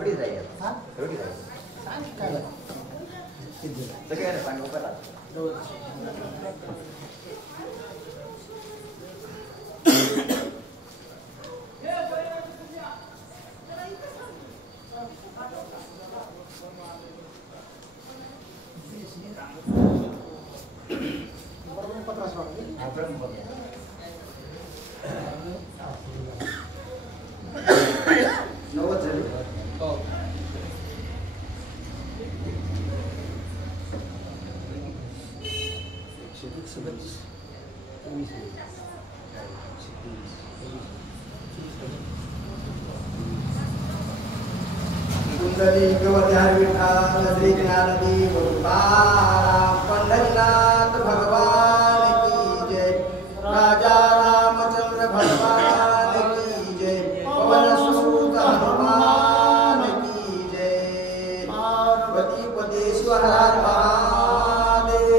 थोडी जाईल हा थोडी जाईल सांग काय किती सगळ्यांना सांगू करा पंढरीनाथ भगवान की जय राजा रामचंद्र भगवान की जय पवन सुत हनुमान की जय पार्वती पतेश्वर महादेव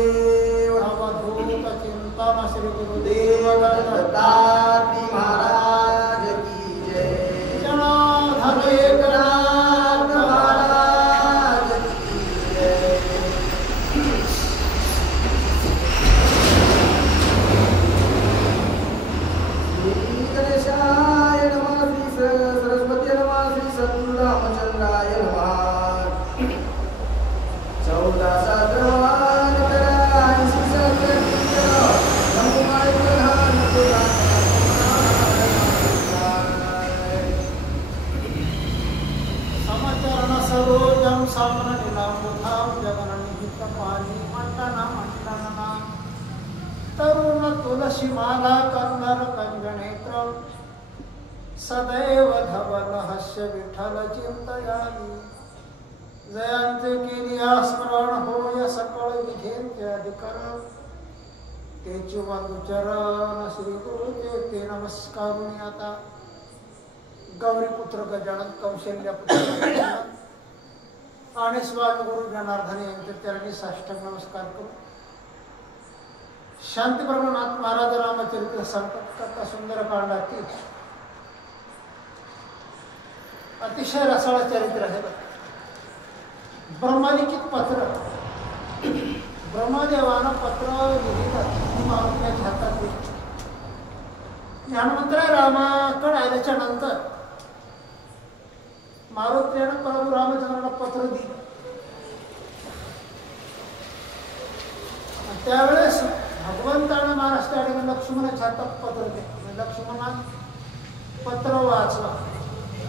अवधूत चिंतन श्री गुरुदेव दत्तात्रेय महाराज की जय जनार्दन एकनाथ महाराज की जय श्री गणेशाय नमः श्री सरस्वती नमः श्री सद्गुरुरामचंद्राय नमः 14 सहस्रवान करा 80 सहस्र नमो मायप्रधान समचरण सरोजम समनिलामुधाम जगननिहित पाणी मंडना मंडना तरुण तुलसी माला कंदर कंजनेत्र सदैव धवल हास्य विठ्ठल चिंतयामी जयांचे केली स्मरण होय सकळ विधेंचे अधिकर तेची वंदुचरण श्री गुरुचे ते नमस्कारुणी आता गौरीपुत्र गजानन कौशल्य पुत्र गजानन आणि स्वामी गुरु जनार्दन यांच्या चरणी साष्टांग नमस्कार करू शांती ब्रह्मनाथ महाराज रामचरित्र संकट कथा सुंदर कांडातील अतिशय रसाळ चरित्र आहे ब्रह्मलिखित पत्र ब्रह्मदेवानं पत्र लिहिलं मारुतीच्या हातात दिलं ज्ञानमंत्र रामाकडे आल्याच्या नंतर मारुतीने प्रभू रामचंद्राला पत्र दिलं त्यावेळेस भगवंतानं महाराष्ट्र लक्ष्मणाच्या हातात पत्र दिलं लक्ष्मणात पत्र वाचवा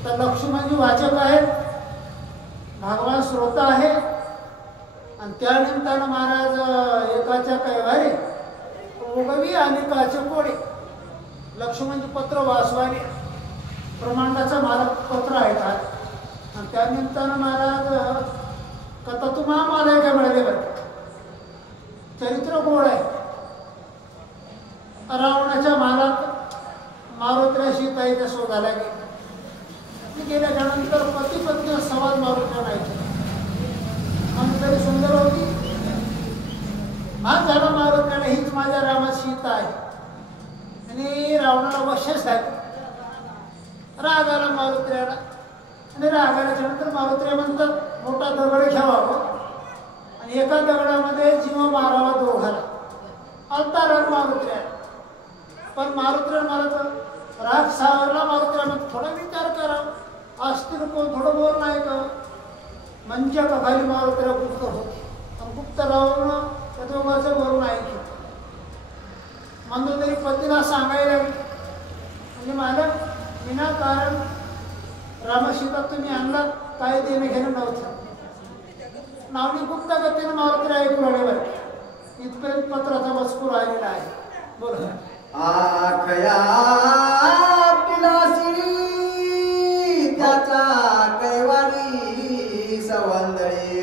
तर लक्ष्मण जी वाचक आहेत भगवान श्रोता आहे आणि त्यानिमित्तानं महाराज एकाच्या कैवारी ओगवी अनेकाचे कोडे लक्ष्मणचे पत्र वाचवाने ब्रह्मांडाचं महाराज पत्र ऐकतात आणि त्यानिमित्तानं महाराज कथा तुम्हा मला काय मिळाले बरं चरित्र गोड आहे रावणाच्या महाराज मारुतीला सीताईच्या शोधायला गेले गेल्याच्यानंतर पती पत्नी संवाद मारुतीला नाही आणि तरी सुंदर होती हा झाला मारुतीला हीच माझ्या रामात सीता आहे आणि रावणाला वशच झाली राग आला मारुतीला आणि राग आल्याच्या नंतर मारुतीला म्हणतात मोठा दगड घ्यावा आणि एका दगडामध्ये जीव मारावा दोघाला आलता राग मारुतीला पण मारुतीला मारत राग सावरला मारुतीला म्हणत थोडा विचार करावा असतील कोण थोडं बोल नाही का मंच्या खाली मारुतीला गुप्त होते आणि गुप्त राहून त्या दोघांचं बोलून ऐकलं म्हणतो तरी पतीला सांगायला म्हणजे मालक विनाकारण रामसीता तुम्ही आणला काय देणं घेणं नव्हतं नावनी गुप्त गतीनं मारुतीला ऐकून आले इथपर्यंत पत्राचा मजकूर आलेला आहे बोला आखया पिलासिनी त्याचा कैवारी सवंदळी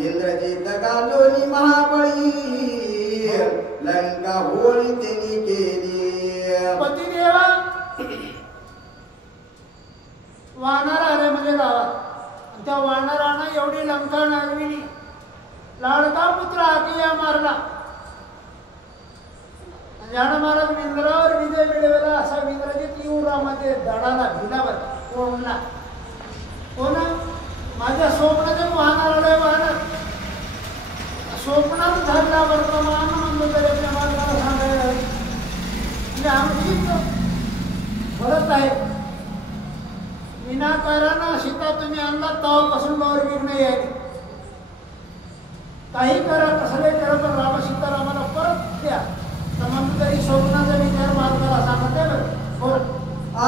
इंद्रजित गालोनी महाबळी लंका होळी त्यांनी केली पतिदेवा वानर आले म्हणजे गावात त्या वानरानं एवढी लंका नागविली लाडका पुत्र आकिया मारला ज्यानं महाराज इंद्रावर विजय मिळवला असा इंद्रजित येऊ रामाचे दडाला भिलावर कोणला कोण माझ्या स्वप्नाचे वाहणार वाहणार स्वप्नात झालेला वर्तमान म्हणतो तरी आपल्या मालकाला सांगायला म्हणजे आमचीच भरत आहे. विनाकारानं सीता तुम्ही आणला तेव्हापासून बावर विघ्न यायले. काही करा कसले करा पण राम सीतारामाला परत द्या. तर म्हणतो तरी स्वप्नाचा विचार मालकाला सांगत आहे बरं.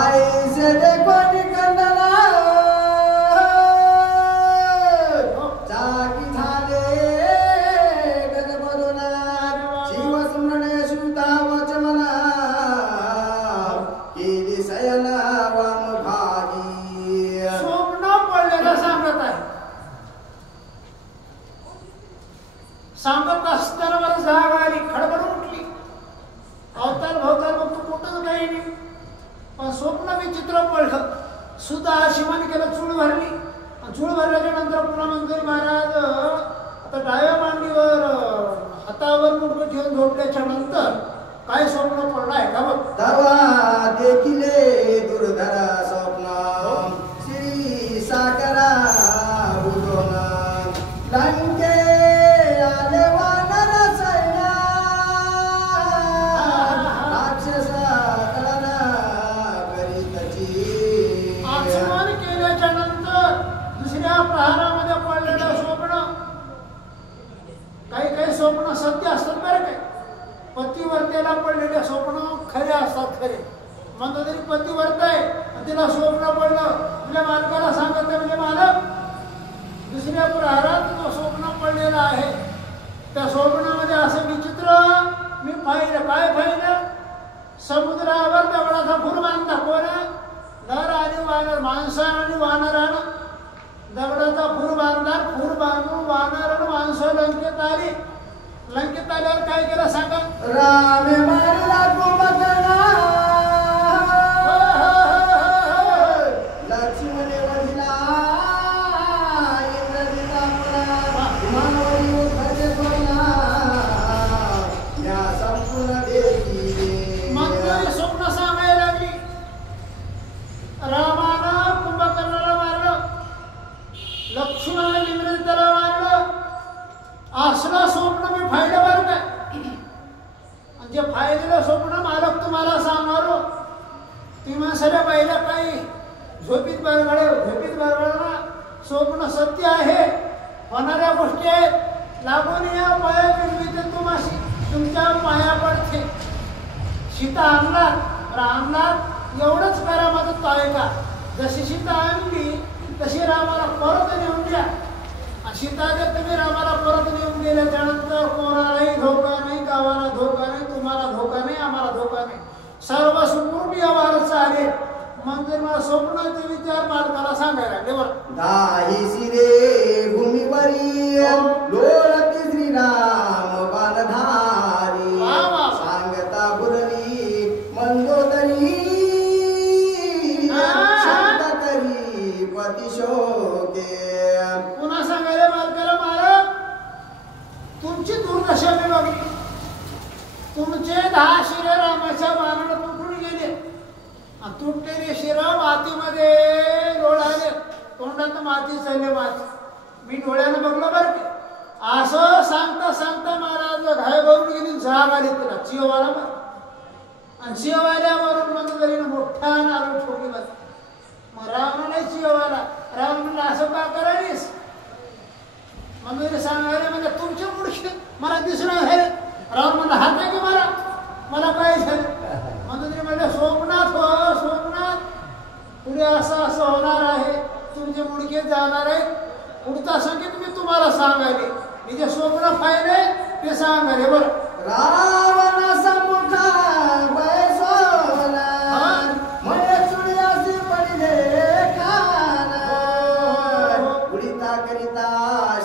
ऐसे देखो निकंदना जागी झाले गजबदुना शिवस्मरण सुता वचमना केली सयना वाम भागी. स्वप्न पडलेलं सांगत आहे. सांगत असताना मला जाग आली, खडबड उठली. अवतार भवतार मग तू कुठंच काही नाही. पण स्वप्न विचित्र पडलं. सुद्धा शिवाने केलं, चूळ भरली. चूळ भरल्याच्या नंतर पुन्हा मंदिर महाराज आता डाव्या मांडीवर हातावर मुठभर ठेवून झोपल्याच्या नंतर काय स्वप्न पडलं आहे का बघ. तवा देखिले दुर्धर स्वप्न श्री साकरा बुदोन लंके आले वानर सैन्य राक्षसा कळना करीतची. आचमन केल्याच्या नंतर दुसऱ्या प्रहारामध्ये पडलेलं स्वप्न. काही काही स्वप्न सत्य असतात बरं काय. पतिवर्तेला पडलेले स्वप्न खरे असतात खरे. म्हणतो तरी पतिवर्त आहे आणि तिला स्वप्न पडलं तुझ्या मालकाला सांगत नाही म्हणजे मालक दुसऱ्या प्रहारात जो स्वप्न पडलेला आहे त्या स्वप्नामध्ये असं विचित्र मी पाहिलं. काय पाहिलं? समुद्रावर दगडाचा फूल बांधला. कोण? नर आणि वानर, माणसं आणि वानरानं दगडाचा फूल बांधला. फूल बांधून वानर आणि माणसं लंकेत आली. लंकेत आल्यावर काय केलं सांगा. राम मारला कुंभकर्णा लक्ष्मण वधिला इंद्रजिता पुरा मानवरी खर्चे सोडला या संपूर्ण देवी. मंत्री स्वप्न सांगायला लागली. रामानं कुंभकर्णाला मारलं, लक्ष्मणाने इंद्रजिताला मारलं. असलं स्वप्न मी फायदा बरं काय. जे फायदेलं स्वप्न मालक तुम्हाला सांगणार. ती माणसाला पहिल्या काही झोपीत बरगडा स्वप्न सत्य आहे. होणाऱ्या गोष्टी आहेत. लागून या पाया पिरविते तुम्हाशी तुमच्या पाया पडते. सीता आणणार एवढंच करा मदत आहे का. जशी सीता आणली तशी रामाला परत नेऊन द्या. सीता जर तुम्ही रामाला परत नेऊन गेल्या त्यानंतर कोणालाही धोका नाही, गावाला धोका नाही, तुम्हाला धोका नाही, आम्हाला धोका नाही. सर्व सुखरूप व्यवहार चालेल. म्हणजे मला स्वप्नाचे विचार मालकाला सांगायला लागले बरं. दाही सिरे भूमीवरी लोळती श्रीराम बाणधारी सांगता बुरली मंदोदरी शब्द तरी पतिशोके. पुन्हा सांगायला मालकाला मालक तुमची दुर्दशा मी बघली. तुमचे 10 शिरे रामाच्या बाणाने तुटून गेले. तुटलेले शिर मातीमध्ये लोळाले. तोंडात माती चालले माती. मी डोळ्यानं बघलं बरं की. असं सांगता सांगता महाराज घाय भरून गेली. जाग आली तुला चिववाला बरं. आणि चिववाल्यावरून म्हणतो तरी मोठा आलो ठोकी बस. मग रावणाला चिववाला रावण म्हणलं असं का करालीस. म्हणजे सांगायला म्हणजे तुमचे मुडके मला दिसणार आहे. रावण म्हणलं हात आहे की मला काय झालं. म्हणतो तरी म्हणजे स्वप्नात पुढे असं होणार आहे. तुमचे मुडके जाणार आहेत. पुढचा संकेत मी तुम्हाला सांगायले. मी जे स्वप्न पाहिले ते सांगायले बरं. रावण समुखा बैसोला मळे चुडियासी पडले काना उडिता करिता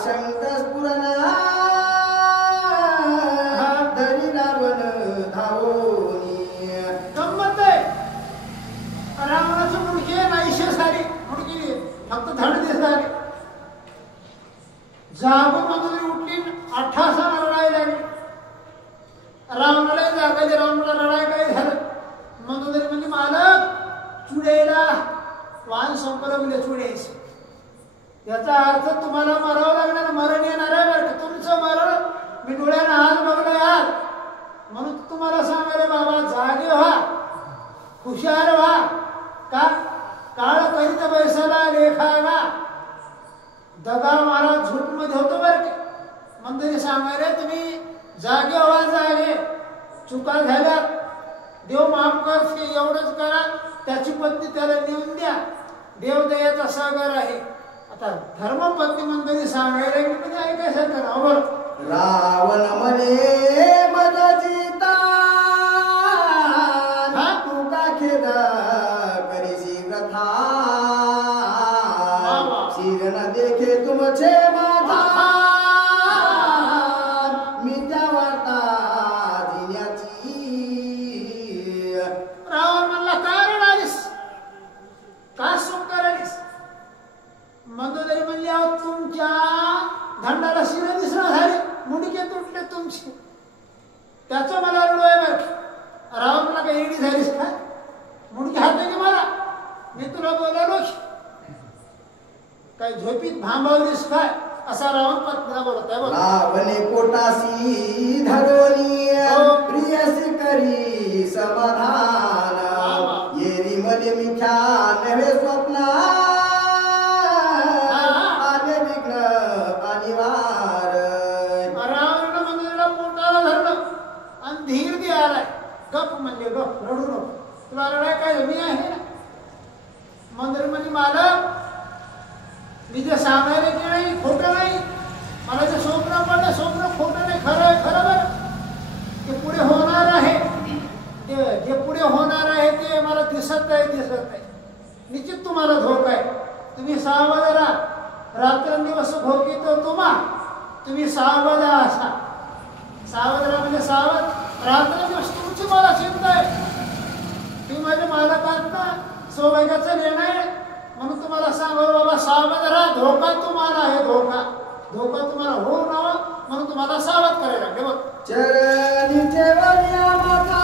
शंकर पुरणा धरी रावण धावोनी. गंमत आहे. रावणाचे मुडके नाहीशे झाले. मुडकी फक्त धड दिसणारे. जागून म्हणून उठली. 18 रडायला लागली. रावणाला जागायचे. रावणाला रडाय काय झालं म्हणून तरी म्हणजे मालक चुडेला वाहन संपलं म्हणजे चुडेस याचा अर्थ तुम्हाला मरावं लागणार, मरण येणार आहे बरं का. तुमचं मरण मी डोळ्यानं आज बघलं यार, म्हणून तुम्हाला सांगायला बाबा जागे व्हा, हुशार व्हा. का काळ करीत बैसाला लेखाला दगा मारा झूट मध्ये होतो बरं का. मंदिरी सांगायला तुम्ही जागे व्हा, जागे. चुका झाल्या देव माफ कर, एवढंच करा. त्याची पत्नी त्याला नेऊन द्या, देव दयाचा सागर आहे. आता धर्मपत्नी मंदिरी सांगायला म्हणजे ऐकायचं ना बरं. रावण म्हणे मज जीता तू का खेद करीसी कथा शिर न देखे तुमचे माथा मी त्या वार्ता जिन्याची. रावण म्हणला काय रडालीस, का सुख करालीस. मंदोदरी म्हणली अहो तुमच्या धंडाला शिर दिसणं झाले, मुंडके तुटले तुमची, त्याचं मला रडू आहे बरं. रावण मला काही एडी झालीस का, मुंडके हात की मला, मी तुला बोलालो काय झोपीत भांबावलीस काय, असा रावण पत्नीला बोलत आहे. रावणे पोटासी धरोनी प्रियसी करी समाधान येरी मध्ये मिथ्या नव्हे स्वप्न आले विघ्न अनिवार. रावणानं मंदिराला पोटाला धरलं आणि धीर दे आलाय. गप म्हणजे गप, रडू नको, तुला रडाय काय मी आहे ना. मंदिर म्हणजे मालक मी जे सांगायला की नाही खोटं नाही, मला जे स्वप्न पडलं स्वप्न खोटं नाही, खरं आहे. खरं बरं ते पुढे होणार आहे, जे पुढे होणार आहे ते मला दिसत आहे. निश्चित तुम्हाला धोका आहे. तुम्ही सावध राहा, रात्रंदिवस भोगीतो तुम्ही सावध असा. सावध राहा म्हणजे सावध, रात्रंदिवस तुमची मला चिंता आहे. तुम्ही माझ्या मालकात ना सौभाग्याचं लेणं आहे, म्हणून तुम्हाला सांगा बाबा सावध राहा. धोका तुम्हाला आहे, धोका तुम्हाला होऊ नवा, म्हणून तुम्हाला सावध करायला लागले. बघ चरणी ठेवल्या माता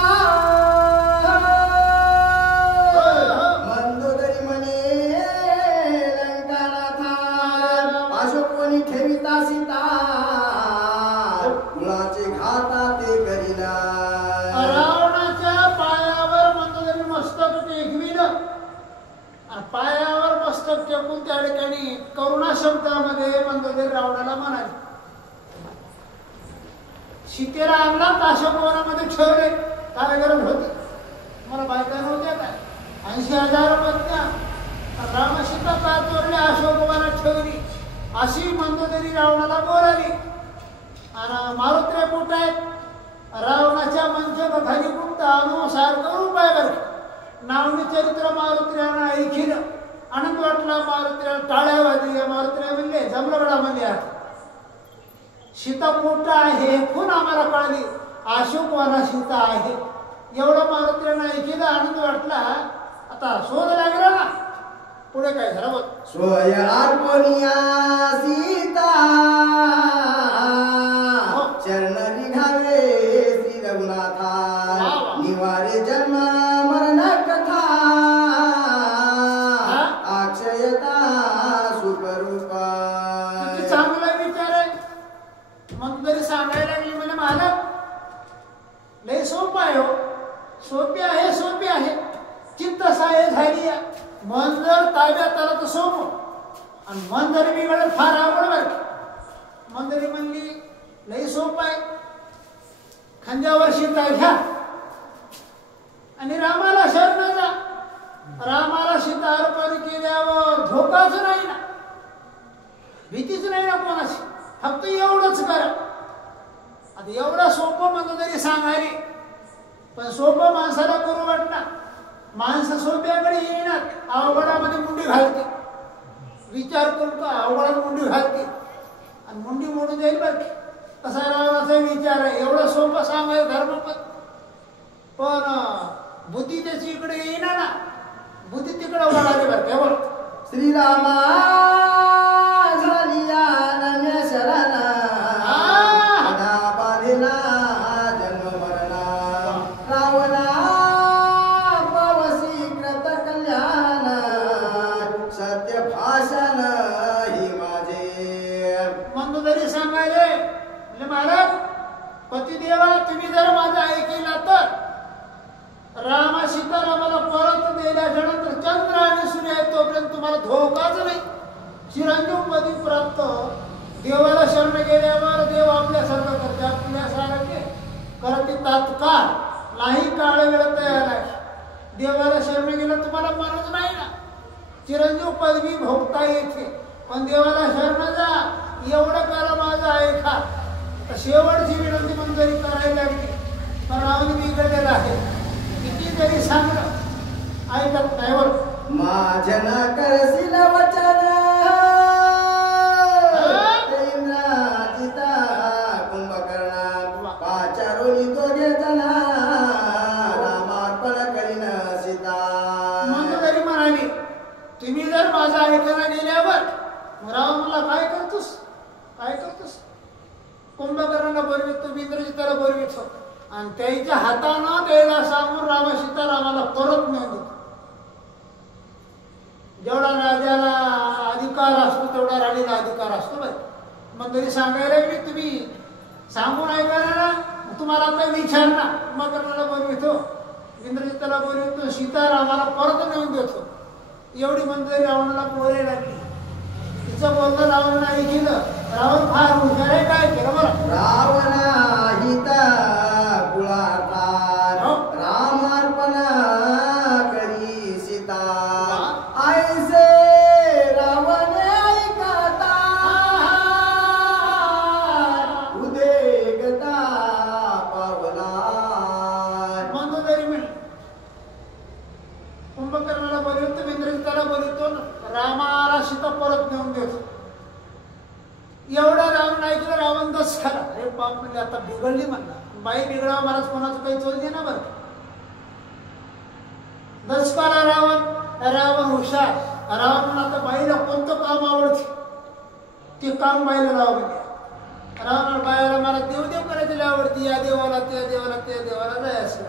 मंदोदरी म्हणे लंकानाथा अशोकोनी ठेविता सीता कुळाचे घाता ते करीना. रावणाच्या पायावर मंदोदरी मस्तक टेकविलं, पायावर मस्तक टेकून त्या ठिकाणी करुणा शब्दामध्ये मंदोदरी रावणाला म्हणाली. सीतेला आणला काशोपवनामध्ये ठेवले, काय गरज होती, मला बायका नव्हत्या काय, 80,000 पत्न्या, राम सीता का चोरल्या अशोकवनात ठेवली, अशी मंदोदरी रावणाला बोलाली. आणि मारुत्र्या कुठ आहेत, रावणाच्या मंच खाली गुप्त अनुसार रूप आहे बरं. नावनी चरित्र मारुत्र्यानं ऐकिलं, आनंद वाटला मारुत्र्याला, टाळ्या वाजल्या. मारुत्र्या म्हणले जमलगडा म्हणले सीता मोठा आहे, खून आम्हाला कळली, अशोकवाना सीता आहे. एवढं मारुत्र्यानं ऐकिलं, आनंद वाटला. आता शोध लागला ना, पुढे काय झालं बघ. सोय अर्पणिया सीता चरण निघावे श्री रघुनाथा निवारे जन्म मरण कथा अक्षयता सुखरूपा. चांगला विचार आहे. मंदोदरी सांगायला लागली म्हणे मालक लय सोपं आहे हो, सोपी आहे. चित्त साय झाली, मन जर ताब्यात आलं तर सोपं, आणि मन जर बिघडलं फार आवड बरं. मंदोदरी म्हणली लय सोपं आहे, खांद्यावर सीता घ्या आणि रामाला शरण जा. रामाला सीता अर्पण केल्यावर धोकाच नाही ना, भीतीच नाही ना कोणाची, फक्त एवढंच करा. आता एवढं सोपं मंदोदरी सांगायली, पण सोपं माणसाला करू वाटणार. माणसं सोप्याकडे येणार, अवघडामध्ये मुंडी घालते. विचार करून का अवघडात मुंडी घालते आणि मुंडी मोडून जाईल बरं. कसा रावणाचा विचार आहे, एवढं सोपं सांगायचं धर्मपद, पण बुद्धी त्याची इकडे येईना ना, बुद्धी तिकडे वळाली बरं. केवळ श्रीरामा झाली अनन्य शरण बाधेला जन्म मरणा रावणा पवसी कृत कल्याण सत्य भाषण हिम तुम्ही जर माझा ऐकला तर रामा सीतारामाला परत देण्याच्या नंतर चंद्र आणि सूर्य आहे तोपर्यंत तुम्हाला धोकाच नाही. चिरंजीव पदी प्राप्त. देवाला शरण गेल्यावर देव आपल्यासारखं करते, आपल्यासारखे करते तात्काळ, नाही काळ वेळ तयार आहे. देवाला शरण गेलं तुम्हाला मरच नाही ना, चिरंजीव पदवी भोगता येते. पण देवाला शरण जा, एवढं करा माझं ऐका. तर शेवटची विनंती मंजुरी करायला लागली. पण रावण बिघडलेला आहे, किती जरी सांगलं ऐकत नाही. वर माझ्या ना करशील वचन इंद्राजिता कुंभकर्णा पाचारोनी तो घेतना रामार्पण करीन सीता. मंजुरी म्हणाली तुम्ही जर माझा ऐकायला गेल्यावर रावण मला काय करतोस, काय करतोस. कुंभकर्णाला बोलवितो, इंद्रजिताला बोलवितो आणि त्याच्या हातानं त्याला सांगून राम सीतारामाला परत नेऊन देतो. जेवढा राजाला अधिकार असतो तेवढा राणीला अधिकार असतो. बरं मंजुरी सांगायला मी तुम्ही सांगून ऐकायला ना, तुम्हाला आता विचारणार. कुंभकर्णाला बोलवितो, इंद्रजिताला बोलवितो, सीतारामाला परत नेऊन देतो. एवढी मंजुरी रावणाला बोलायला लागली. तिचं बोलणं रावणाला ऐकलं. रावण फार हुशार आहे. काय केलं बरं, रावणा हिता कुळाकार रामार्पण करी सीता. ऐसे रावण ऐकता उदेगता पावला. मंदोदरी मिळ कुंभकर्णाला बोलवतो, इंद्रजिताला बोलवतो, रामाला सीता परत नेऊन देतो. एवढा रावण ऐकलं. रावण दस खरा. अरे बाप म्हणजे आता बिघडली म्हणला. बाई बिघडावा महाराज कोणाचं काही चोलते ना. बरं दस करा रावण. रावण हुशार. रावण आता बाईला कोणतं काम आवडते ते काम बाईला लावून द्या. रावण बाईला मला देवदेव करायची आवडते. या देवाला त्या देवाला त्या देवाला जायचं.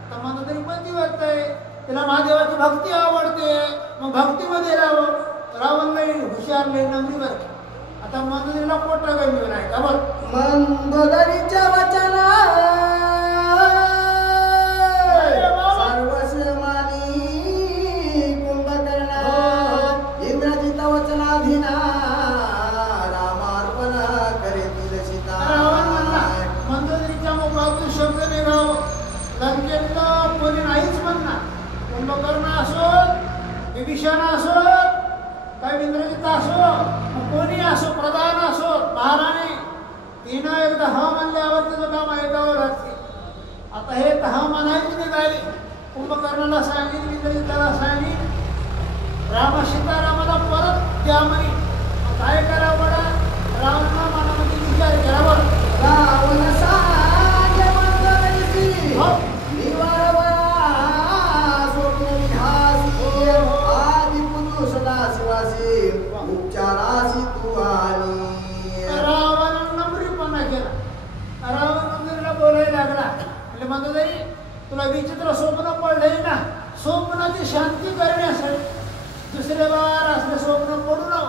आता मला तरी कोणती वाटत आहे, त्याला महादेवाची भक्ती आवडते, मग भक्तीमध्ये राहावं. रावण लई हुशार, लई नमरी. बरं आता मंदोदरीला पोटा गमी नाही का. बरं मंदोदरीच्या वचना सर्वस्व मानी कुंभकर्णा इंद्रजित वचनाधीना रामार्पण करील सीता. रावण म्हणला मंदोदरीच्या मुखातून शब्द निघावं. लंकेतला कोणी नाहीच म्हणणार. कुंभकर्ण असो, विभीषण असो, काय इंद्रजित असो, कोणी असो, प्रधान असो, महाराणी, तिनं एकदा हा म्हणल्यावर तिचं काम ऐकावं लागते. आता हे हा म्हणायची निघाली. कुंभकर्णाला सांगितलं, इंद्रजिताला सांगितलं, राम सीतारामाला परत द्या म्हणे. काय करावं बडा. रावणानं मनामध्ये विचार केला. बरं रावण सांगे मंदोदरीची निवारवा स्वप्न विहासी आदि पुरुष सदाशिवासी उपचारासी तू आली. रावण नम्रीपणा केला. रावण मंदिराला बोलायला लागला. म्हणजे मंदोदरी तुला विचित्र स्वप्न पडलंय ना, स्वप्नाची शांती करण्यासाठी दुसरे वार असले स्वप्न पडू नये,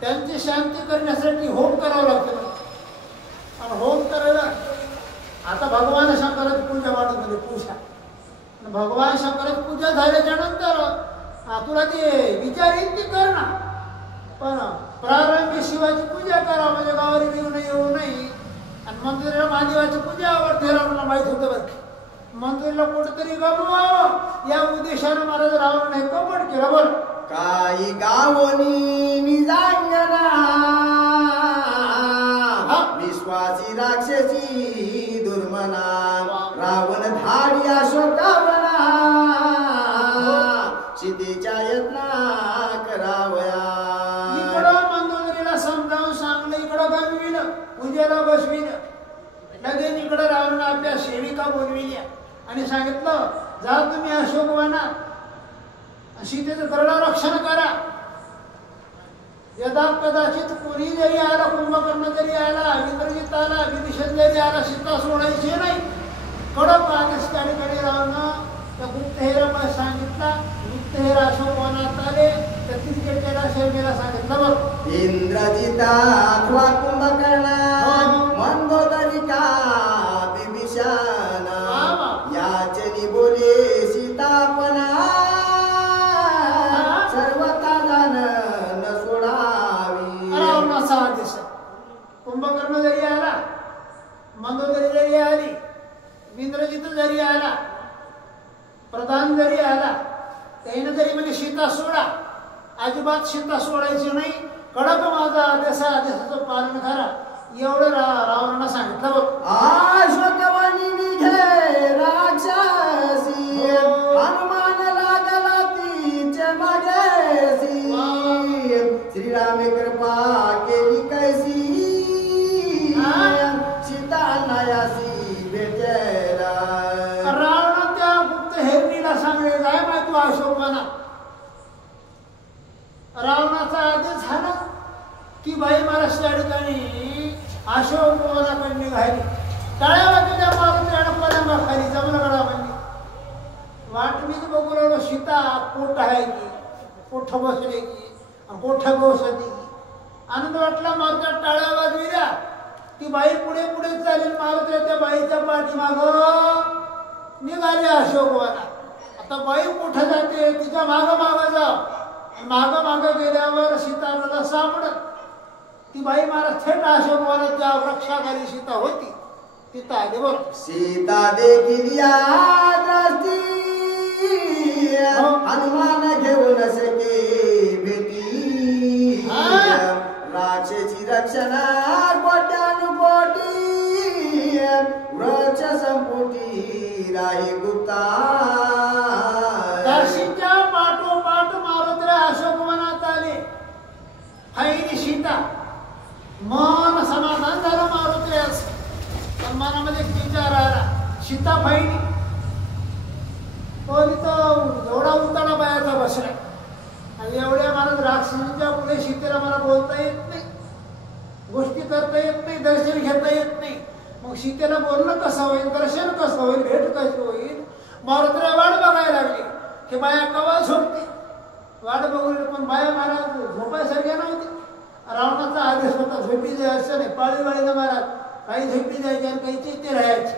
त्यांची शांती करण्यासाठी होम करावं लागतं. आणि होम करायला आता भगवान शंकराची पूजा वाढत म्हणजे पूजा. भगवान शंकराची पूजा झाल्याच्या नंतर तुला ते विचार येईल ती कर ना. पण प्रारंभी शिवाची पूजा करा म्हणजे गावाला येऊ नये. आणि मंदिराला महादेवाची पूजा आवडते. रावणाला माहीत होतं. बरं मंदिराला कुठेतरी गमवावं या उद्देशाने महाराज रावणाने कपट केलं. बरं काही गावोनी निजांगना विश्वासी राक्षसी दुर्मना रावण धाडी अशोकावना सीतेच्या यत्ना करावया. इकडं मंदोदरीला समजावून सांगलं, इकडं गमविलं, पूजेला बसविलं. लगेच इकडं रावणानं आपल्या सेविका बोलविल्या आणि सांगितलं जा तुम्ही अशोकवनात सीतेचं गरडा रक्षण करा. यदा कदाचित कोणी जरी आला, कुंभकर्ण जरी आला, इंद्रजित आला, विभीषण जरी आला, सीता सोडायची नाही. कडक आदेश त्या ठिकाणी रावणं त्या गुप्तहेराला सांगितला. गुप्तहेर अशोकवनात आले तर तिरकेला शर्मेला सांगितलं. बघ इंद्रजिता अथवा कुंभकर्ण मंदोदरी का आदेशाचं पालन करा एवढं रावणाला सांगितलं बघ. अशोकवनी निघे राक्षसी हनुमान लागला तिच्या मागेसी श्रीरामे कृपा केली कैसी सीता नायासी भेटेला. रावण त्या गुप्त हेरणीला सांगले काय माहिती तू अशोकवना. रावणाचा आदेश झाला की बाई मला त्या ठिकाणी अशोकवनाकडे निघाली. टाळ्या वाजवल्या मारुतीला पलंगा खाली जमला गडा म्हणजे वाट मीच बघू लागलो सीता पोट आहे की पोठ बसले की कोठ बसली की. आनंद वाटला मारुतीला टाळ्या वाजविल्या. ती बाई पुढे पुढे चालेल मारुतीला त्या बाईच्या पाठीमाग निघाले अशोकवना. आता बाई कुठं जाते तिच्या माग माग जाव. माग माग गेल्यावर सीताला सापडत. ती बाई महाराज थेट अशोकवनाच्या वृक्षाखाली सीता होती. तिथं आली बरोबर. सीता देखील यादी हनुमान घेऊन सके भेटी राक्षसी रक्षणा कोट्यानुकोटी वृक्ष संपुटी राही गुप्ता. दर्शीच्या पाठोपाठ मारुतीला अशोकवनात आले. फाईनी सीता मन समाधान झालं मारुतीला. पण मनामध्ये एक विचार आला सीता फाईनी पण इथं एवढा उताळा बायाचा बसलाय आणि एवढ्या मला राक्षसांच्या पुढे सीतेला मला बोलता येत नाही, गोष्टी करता येत नाही, दर्शन घेता येत नाही. मग सीतेला बोलणं कसं होईल, दर्शन कसं होईल, भेट कशी होईल. मारुतीला वाट बघायला लागली की बाया कवा झोपते. वाट बघू पण बाया महाराज झोपायसारख्या नव्हती. रावणाचा आदेश होता झोपी जाय असं नाही. पाळी वाळीनं महाराज काही झोपी जायचे आणि काही ते राहायचे.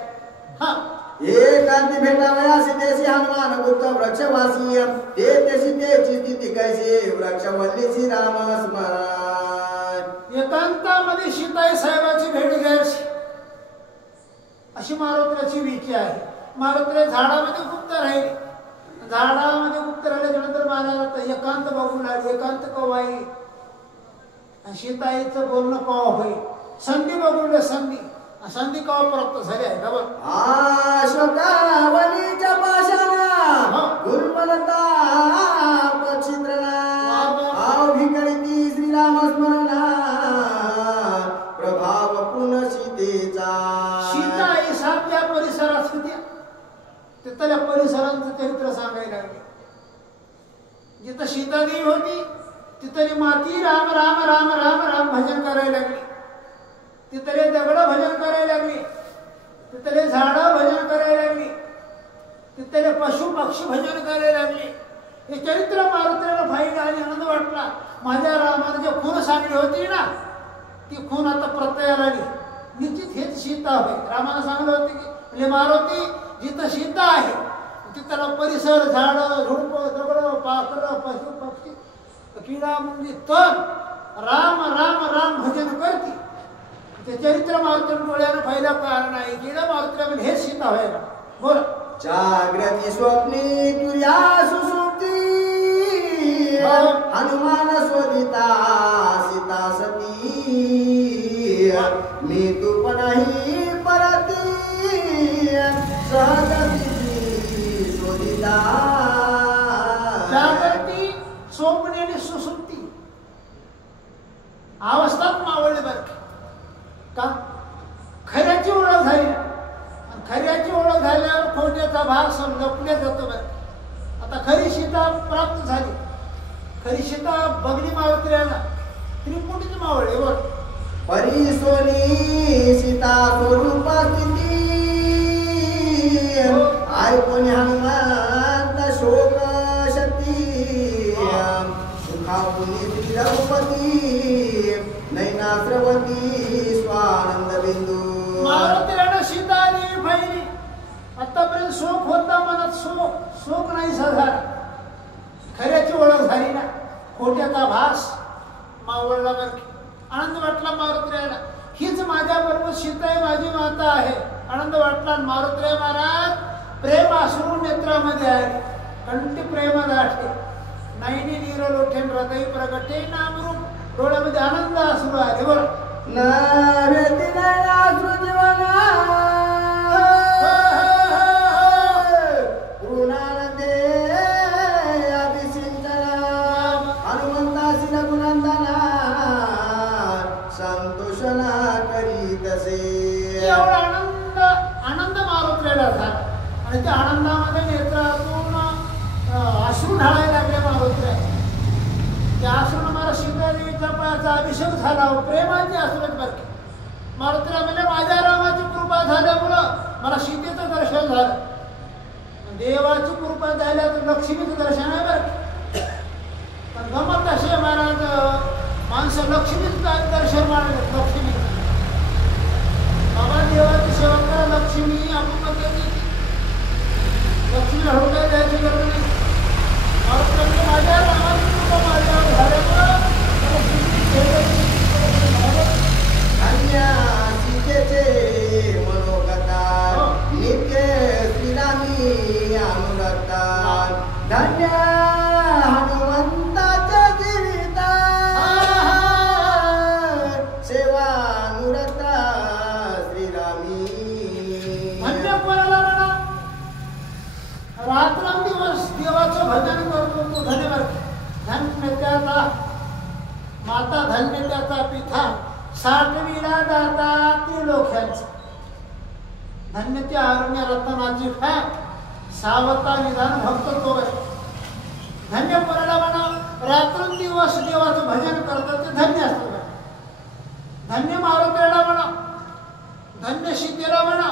हा एकांती भेटावया सीतेशी हनुमान गुप्त वृक्षवासी ते तेशी तेची स्थिती कैसी वृक्षवल्लीची राम स्मरण. एकांतामध्ये सीताई साहेबाची भेट घ्यायची अशी मारुतीची विधी आहे. मारुतीला झाडामध्ये गुप्त राहिली. झाडामध्ये गुप्त राहिल्याच्या नंतर महाराज एकांत बघू लागले. एकांत कवाई आणि सीताईचं बोलणं कवा होईल. संधी बघून संधी संधी कवा प्राप्त झाली आहे खबर. अशोकावलीच्या पाशाना गुलमलता पक्षित्रना भिकरिती श्रीराम स्मरणा प्रभाव पुन सीतेचा. सीताई साप ज्या परिसरात होत्या तिथल्या परिसरांचं चरित्र सांगायला लागले. जिथं सीतादेवी होती तिथली माती राम राम राम राम राम भजन करायला लागली. तिथले दगड भजन करायला लागली. तिथले झाडं भजन करायला लागली. तिथले पशु पक्षी भजन करायला लागले. हे चरित्र मारुतीला फाईन आणि आनंद वाटला. माझ्या रामाने जे खून सांगली होती ना ती खून आता प्रत्ययाला आली. निश्चित हेच सीता होय. रामानं सांगलं होतं की म्हणजे मारुती जिथं सीता आहे तिथला परिसर झाडं झुडपं दगड पाखरं पशु पक्षी किडा मुंगी तर राम राम राम भजन करते. ते चरित्र मारुती डोळ्यानं पहिला कारण नाही. किडा मारुतीला म्हणजे हेच सीता व्हायला बोल. जागृती स्वप्नी तुर्या सुसुप्ती हनुमान शोधिता सीता सती मी तू पणही परती सहजती शोधिता. जागृती स्वप्नी आणि सुसुप्ती अवस्थात मावळले बरं का. खऱ्याची ओळख झाली आणि खऱ्याची ओळख झाल्यावर खोट्याचा भाग लपल्या जातो बरं. आता खरी सीता प्राप्त झाली. खरी सीता बगली मारुतीला त्रिपुटीच मावळले बर. परिसोनी सीता स्वरूप स्थिती ऐकून हनुमंत शोक शक्ती सुखापुनी श्री रघुपती नैनाश्रवती स्वानंद बिंदू. मारुतीला सीता आली फाईली. आतापर्यंत शोक होता मनात शोक नाही झाला. खऱ्याची ओळख झाली ना. खोट्याचा भास मावळला बरं. आनंद वाटला मारुतीला. हीच माझ्या बरोबर सीता माझी माता आहे. आनंद वाटला. मारुतीला महाराज प्रेम अश्रू नेत्रामध्ये आहे. कंठी प्रेम दाठे नैनी नीर लोठे हृदय प्रगटे नामरूप. डोळ्यामध्ये आनंद अश्रू आले बरं. भेटी नाही आसू जीवना ऋणानंदे अभिसिंचना हनुमंतासी रघुनंदना संतोषना करीतसे. एवढा आनंद मारुतीला झाला आणि त्या आनंदामध्ये नेत्रातून अश्रू ढाळायला लागले मारुतीला. त्या अश्रून मला सीतादेवीच्या पायाचा अभिषेक झाला. प्रेमाचे अश्रू बरके मारुतीला म्हणजे माझ्या रामाची कृपा झाल्यामुळं मला सीतेचं दर्शन झालं. देवाची कृपा झाल्या तर लक्ष्मीचं दर्शन आहे बरं. पण गमत असे महाराज माणसं लक्ष्मीचं दर्शन मानले. लक्ष्मी बाबा देवाची सेवा करा. लक्ष्मी आपण लक्ष्मीला हुडकाय द्यायची गरज नाही. माझ्या रामाची कृपा माझ्यावर झाल्यामुळं धन्य सीतेचे मनोगता नित्य श्रीरामी अनुरक्ता धन्य हनुमंताच्या जीविता सेवा अनुरक्ता श्रीरामी. धन्य कोणाला म्हणा रात्रंदिवस देवाचं भजन करतो तो धन्यवाद. धन्य त्याचा माता, धन्य त्याचा पिता, साठविला दाता त्रिलोक्यांचा. धन्य त्या अरण्य रत्नाची फॅ सावता निधान भक्त तो. धन्य कोणाला म्हणा रात्रंदिवस देवाचं भजन करतात ते धन्य असतं. धन्य मारुतीला म्हणा, धन्य सीतेला म्हणा.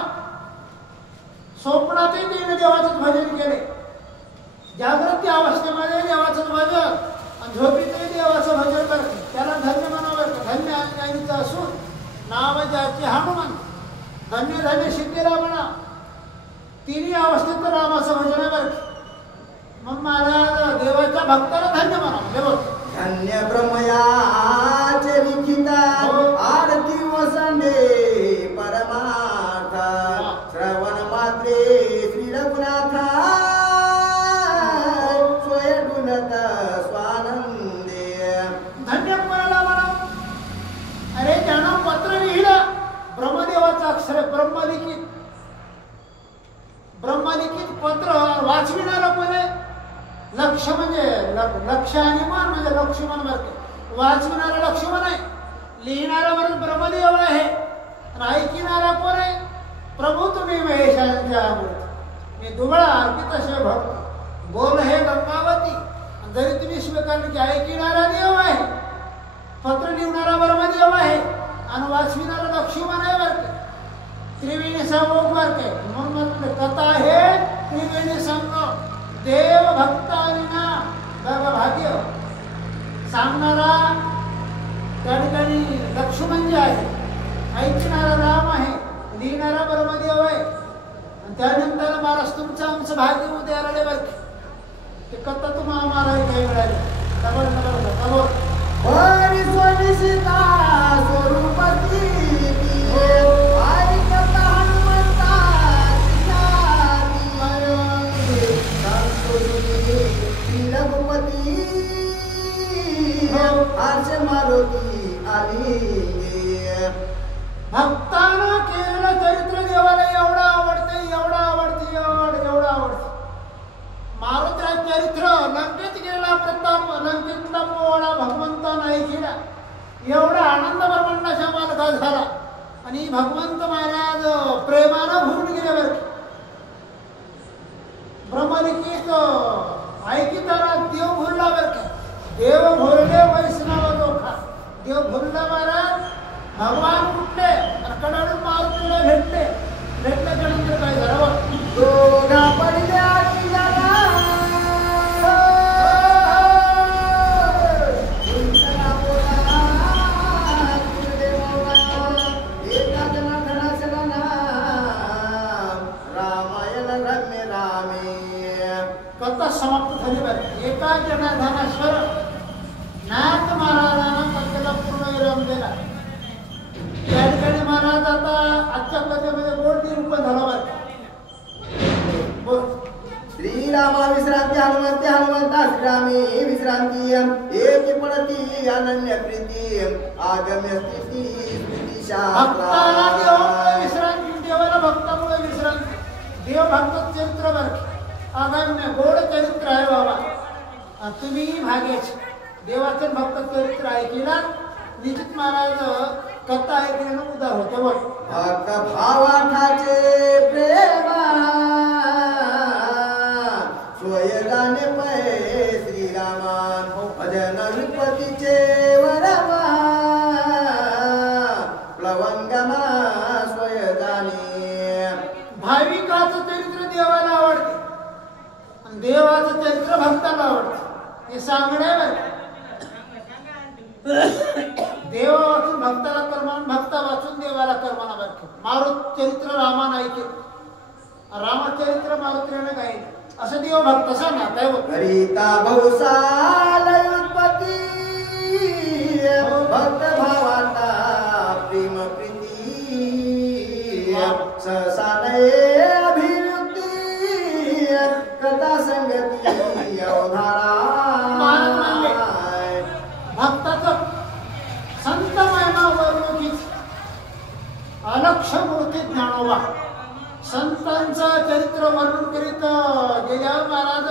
स्वप्नातही तिने देवाचंच भजन केले. जागृती अवस्थेमध्ये देवाचं भजन आणि झोपीतही देवाचं भजन करते त्याला धन्य म्हणावं. धन्य अंगाईचं असून नाव ज्याचे हनुमान. धन्य धन्य सीतेला म्हणा. तिन्ही अवस्थेत रामाचं भजन आहे बरं. मग महाराज देवाच्या भक्ताला धन्य म्हणावं. देव धन्य ब्रह्मयाचे लिखिता आरती वसंडे परमार्थ श्रवण मात्रे श्री रघुनाथा स्वयंडुनत स्वानंदे. धन्य कोणाला म्हणा. अरे त्यानं पत्र लिहिलं ब्रह्मदेवाचं अक्षर ब्रह्मलिखित. ब्रह्मलिखित पत्र वाचविणारं कोणी. लक्ष म्हणजे लक्ष आणि मन म्हणजे लक्ष्मण बरं. वाचविणारा लक्ष्मण आहे. लिहिणारा बरं ब्रह्मदेव आहे. आणि ऐकणारा कोण आहे. प्रभू तुम्ही महेशांच्या अमृत मी दुबळा अर्पित असे भक्त बोल हे गंगावती. जरी तुम्ही स्वीकारले की ऐकणारा देव आहे. पत्र लिहिणारा ब्रह्मदेव आहे आणि वाचविणारा लक्ष्मण आहे बरं. त्रिवेणी संयोग बरं. म्हणून म्हटलं कथा हे त्रिवेणी संग देव भक्तांना भाग्य सांगणारा त्या ठिकाणी लक्ष्मण जे आहे. ऐकणारा राम आहे. लिहिणारा ब्रह्मदेव आहे. आणि त्यानंतर महाराज तुमचं आमचं भाग्य उद्या आले बरं. ते कथा तुम्हाला आम्हाला काही मिळाले. भक्तानं केलेलं चरित्र देवाला एवढं आवडतं. एवढं आवडतं एवढं आवडतं. मारुतीचं चरित्र लंकेत गेला प्रताप. लंकेतला पोवाडा भगवंतानं ऐकला. एवढा आनंद ब्रह्मांडाच्या मालका झाला. आणि भगवंत महाराज प्रेमानं भरून गेले बरं. ब्रह्मलिखित ऐकिताना देव भुलला बरं. देव भुलले वैष्णव दोखा. देव भुलला महाराज. भगवान उठले आणि कडाडून मारुतीला भेटले. भेटल्याच्या नंतर काय झालं. दोघा पडल्या कथा समाप्त झाली बरं. एका जनार्दनाश्वर नाथ महाराजांना कथेला पूर्ण विराम दिला. त्या ठिकाणी महाराज आता आजच्या कथेमध्ये गोड निरूपण झालं बरं. बोल. श्रीरामा विश्रांती हनुमंती हनुमंता श्रीरामी विश्रांती एक पडती अनन्य प्रीती आगम्य स्थिती भक्ताला देवामुळे विश्रांती, देवाला भक्तामुळे विश्रांती. देव भक्त चरित्र बर आगम्य गोड चरित्र आहे बाबा. आणि तुम्ही भाग्याचे देवाचं भक्त चरित्र ऐकला निश्चित महाराज कथा ऐकल्यानं उदार होते. बघ भक्त भावाठाचे प्रेमा स्वयगाने पै श्रीरामान भजन विपतीचे वरमा प्लवंगमा स्वयगाने. भाविकाचं चरित्र देवाला आवडते आणि देवाचं चरित्र भक्ताला आवडते. हे सांगणे बरं. देवा वाचून भक्ताला कर्मान, भक्ता वाचून देवाला कर्माना बरं. मारुत चरित्र रामान ऐकेल, रामचरित्र मारुतीने गाईल. असं देव भक्त सांगा काय होत. करिता बहुसाल उत्पत्ती भक्त भावाता प्रेम प्रीती ससानये अभिव्यक्ती कथा संगती अवधारा. भक्ताचं संत महिमा वर्णुकीच अलक्ष मूर्ती ज्ञानोबा संतांचं चरित्र वर्णन करीत गेल्यावर महाराज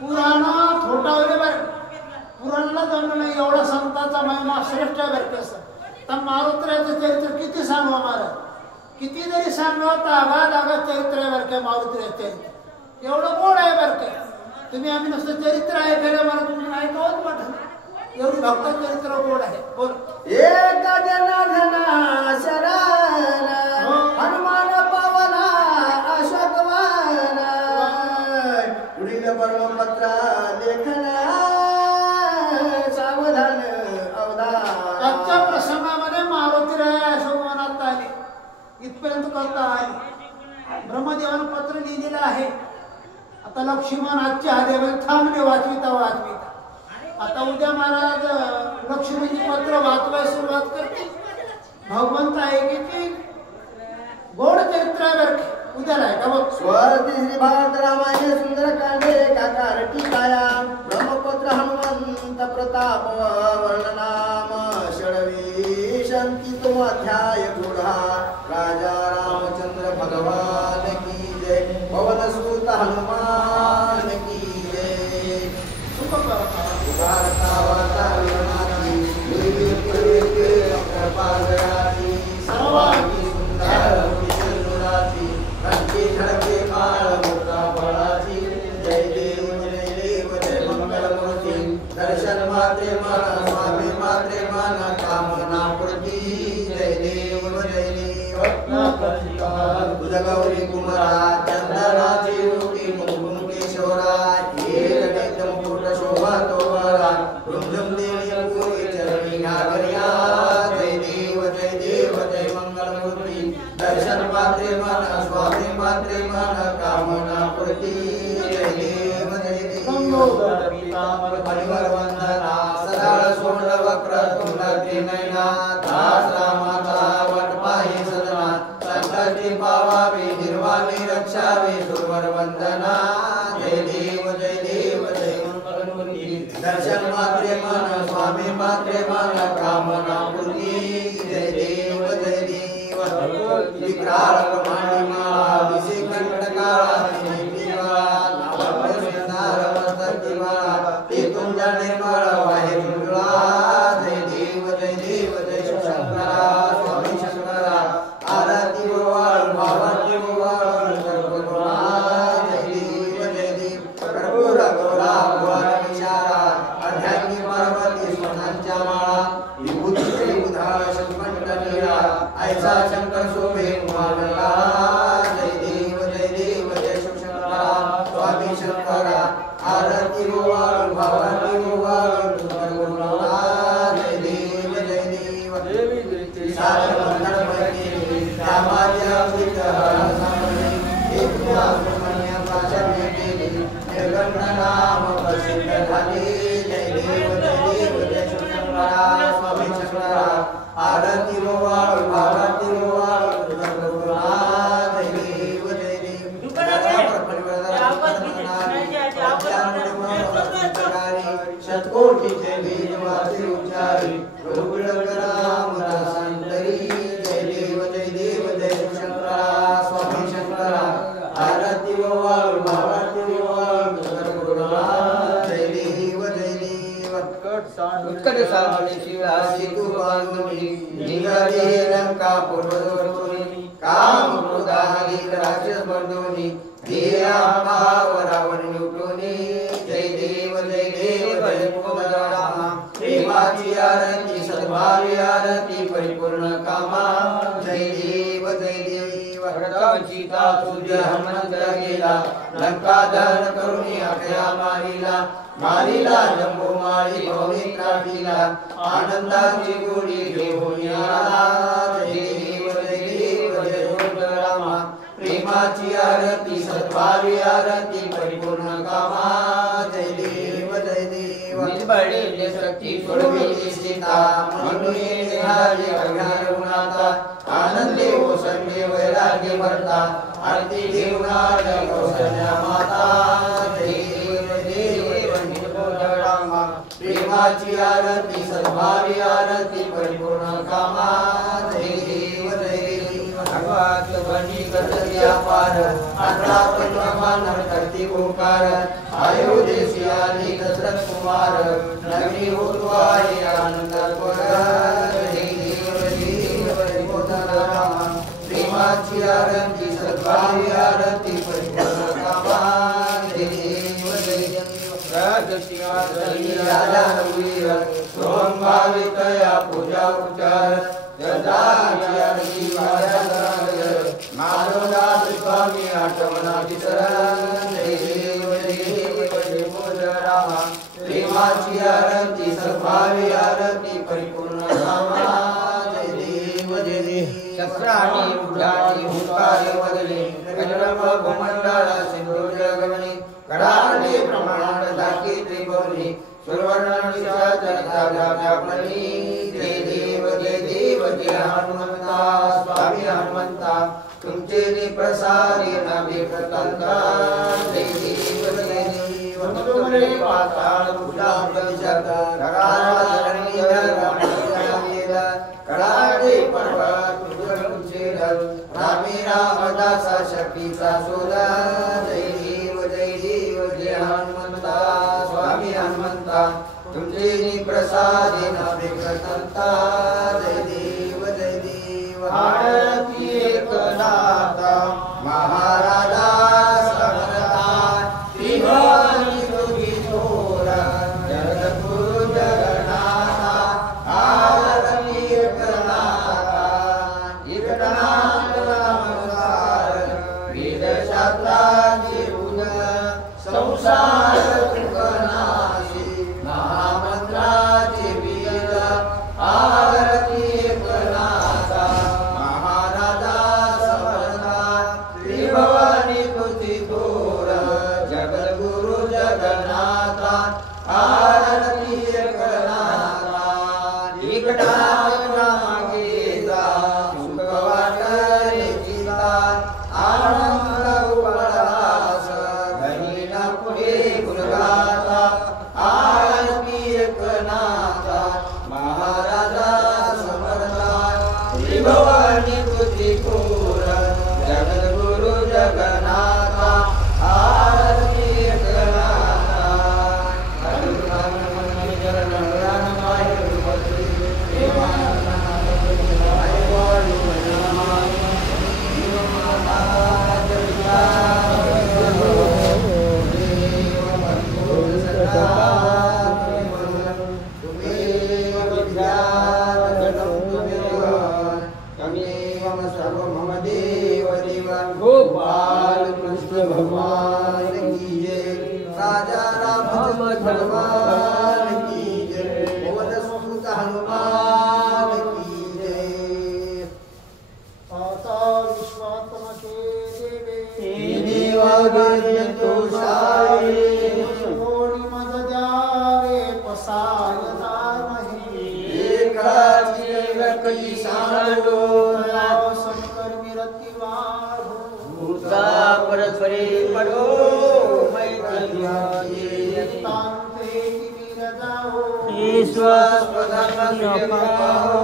पुराण थोटावले बरं. पुराणाला जमलं नाही एवढा संतांचा महिमा श्रेष्ठ आहे बरं. कसं तर मारुतीचं चरित्र किती सांगवा महाराज, किती जरी सांगावं तर आघात आघात चरित्र आहे बरं का. मारुतीचं चरित्र एवढं गोड आहे बरं का. तुम्ही आम्ही नुसतं चरित्र ऐकायला मला तुम्ही ऐकावंच वाटत. एवढी भक्त चरित्र गोड आहे. बोल एक जनार्दना शरण हनुमान पवना अशोकवान पुढील परमपत्र लेखन सावधान अवधान. आजच्या प्रसंगामध्ये मारुतीराय अशोकवनात आले इथपर्यंत करता आले. ब्रह्मदेवानं पत्र लिहिलेलं आहे. आता लक्ष्मण आजच्या हादेवर थांबले वाचविता वाचविता. आता उद्या महाराज लक्ष्मणजी पत्र वाचवायला सुरुवात करते. भगवंत आहे की गोड चरित्र आहे बरं. उद्याला आहे का बघ. स्वर्ती श्री भारत रामायण सुंदर कांडे काकार टीकाया ब्रह्मपुत्र हनुमंत प्रताप वर्णनाम षडवी शांती तुम अध्याय पुढा राजा रामचंद्र भगवान की जय. पवन सुत हनुमान की जय. दर्शन मात्रे मन स्वामी मात्रे मन कामना पूर्ती. जय देव जय देव. तुझ गौरी कुमारा चंदनाची रूपी मुकुंद केशवरा एक मुकुट शोभा तोरा रुंझुम देवी पूरी चरणी नागरिया. जय देव जय मंगल मूर्ती. दर्शन मात्रे मन स्वामी मात्रे मन कामना पूर्ती. जय देव जय देव. परिवार वंदना सदाळ सोंड वक्र तुंड त्रिनयना दास रामाचा वट पाहि सदना संकटी पावावी निर्वाणी रक्षावी सुरवर वंदना. जय देव जय मंगल मूर्ती. दर्शन मात्रे मन स्वामी मात्रे मन कामना पूर्ती. जय देव विक्राळ प्रमाणी माळा विषय कंटकाळा निर्मळ वाहे मंगळा. जय देव जय शंकरा स्वामी शंकरा आरती गोवाळ भावाची गोवाळ कर्पूरा. जय देव कर्पूर गौरा भुवन विचारा अर्ध्यांगी पार्वती सोनांच्या माळा विभूती उधाळ शंकंठ नीरा ऐसा शंकर शोभे मानला. जय देव जय शंकरा स्वामी शंकरा आरती गोवाळ भावाची गोवाळ कर्पूरा. जय देव सारे बंधन पैकी रामाच्या विग्रह सामने एक सुमन्य प्राचर्य केली निर्गंध नाम प्रसिद्ध झाले. जय देव जय शंकरा स्वामी शंकरा आरती गोवाळ भावाची गोवाळ कर्पूरा. जय देव शतकोटीचे बीज वाचे उच्चारी मारुनी निघाले लंका पूर्वदोषोनी काम क्रोधाली राक्षस मर्दोनी ध्येया भाव रावण निवटोनी जय देव जय कोदरामा प्रेमाची आरती सद्भावी आरती परिपूर्ण कामा जय देव सीता सूर्य हनुमंत गेला लंका दहन करुणी अक्षया मारिला जंबो माळी भवनी काढिला आनंदाची गोडी घेऊन आला जय देव जय रामा प्रेमाची आरती सद्भावी आरती परिपूर्ण कामा जय देव निर्बळे शक्ती सोडविली सीता म्हणून निघाली अज्ञान उन्हाता आनंदे ओसंडे वैराग्य भरता आरती घेऊन आल्या कौसल्या माता जय देव रामा प्रेमाची आरती सद्भावी आरती परिपूर्ण कामा जय देव भगवान बनी करती अपार 18 पंचमान करती ओंकार अयोध्येसी आली दशरथ कुमार नवी होतो आहे आनंद रामा प्रेमाची आरती सद्भावी आरती परिपूर्ण कामा जय देव राजा रघुवीर सोहम भावितया पूजा उपचार जदाची आरती माधवदास स्वामी आठवणाची शरण जय देव रामा प्रेमाची आरती सद्भावी आरती परिपूर्ण कामा जय देव शस्त्राणी उड्डाणी हुंकारे वदले कजरव भूमंडळ सिंधू जगमनी कडाळे प्रमाण दाखी त्रिभुवनी सुवर्णनिशा जगदाव्यापनी जय देव जय हनुमंता स्वामी हनुमंता तुमचे निप्रसारी नामे प्रतंता जय देव तुमरे पाताळ उडा प्रविशत कराळी जगमनीला कडाळे पर्वत उंचेल रामी रामदासा शक्तीचा सोला जय जय हनुमंता स्वामी हनुमंता तुमचे निप्रसादी नामे प्रतंता जय देव आरती एकनाथा महाराजा समर्था त्रिभुवनी तुझी थोर जगद्गुरु जगन्नाथा आरती एकनाथा नमस्कार वेद शास्त्राची संसार तुकनाशी महामंत्राचे बीज आरती एकनाथा महाराजा समर्था त्रिभुवनी तुझी थोर जगद्गुरु जगन्नाथा आरती एकनाथा एकटा मागेचा सुख वाटले चिता आनंद उपलास पुढे आरती एकनाथा महाराजा समर्था त्रिभुवनी तुझी थोर जगद्गुरु जगन्नाथा आरती एकनाथा गोपाल कृष्ण भगवान की जय राजा रामचंद्र भगवान की जय पवन सुत हनुमान की जय आता विश्वात्मा के देवे देवागर्य तो सारे कोणी मद द्यावे पसायता नाही एकाची व्यक्ती सांडो संकर्मी रती वाढो परस्परे पडो मैत्री तांते वीर जाओ ईश्वर स्वधर्म पाहो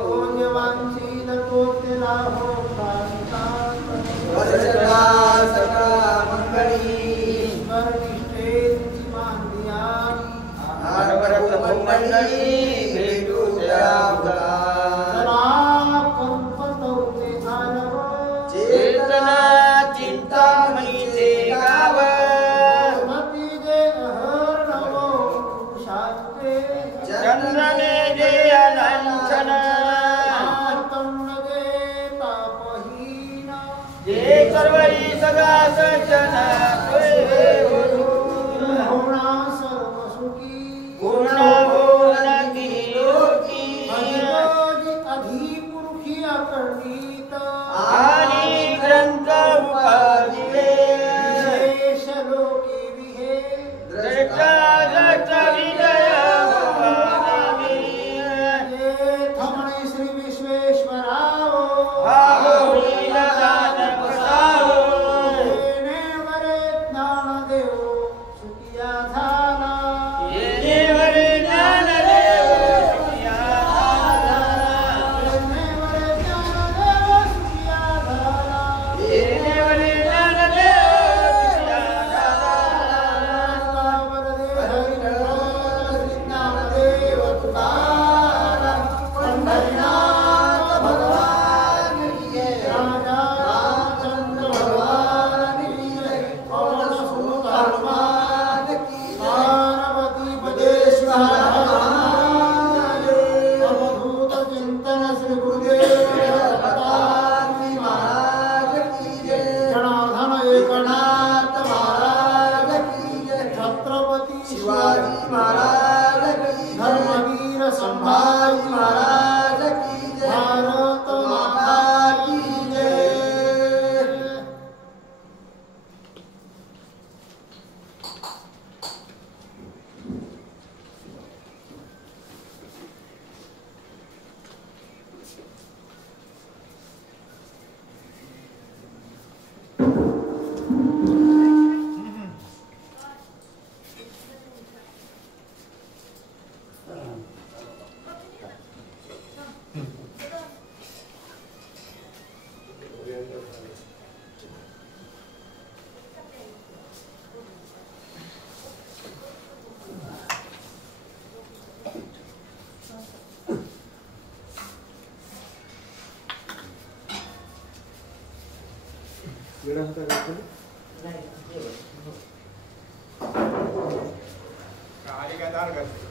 पुण्यवांचील तोते लाहो वर्षदा सकळ मंगळी ईश्वर निष्ठेची मांदियावी आनवरत मंगळी भेटू त्या सर्वई सदा सज्जन होना सर्व सुखी पूर्ण होती लोकी अधिपुरुषी अकर्णित आणि ग्रंथ उपाधिले विशेष लोकी विहे द्रष्टा जट विजय थमणे श्री विश्वेश्वराव संभाजी महाराज की जय भारत माता की जय काय दार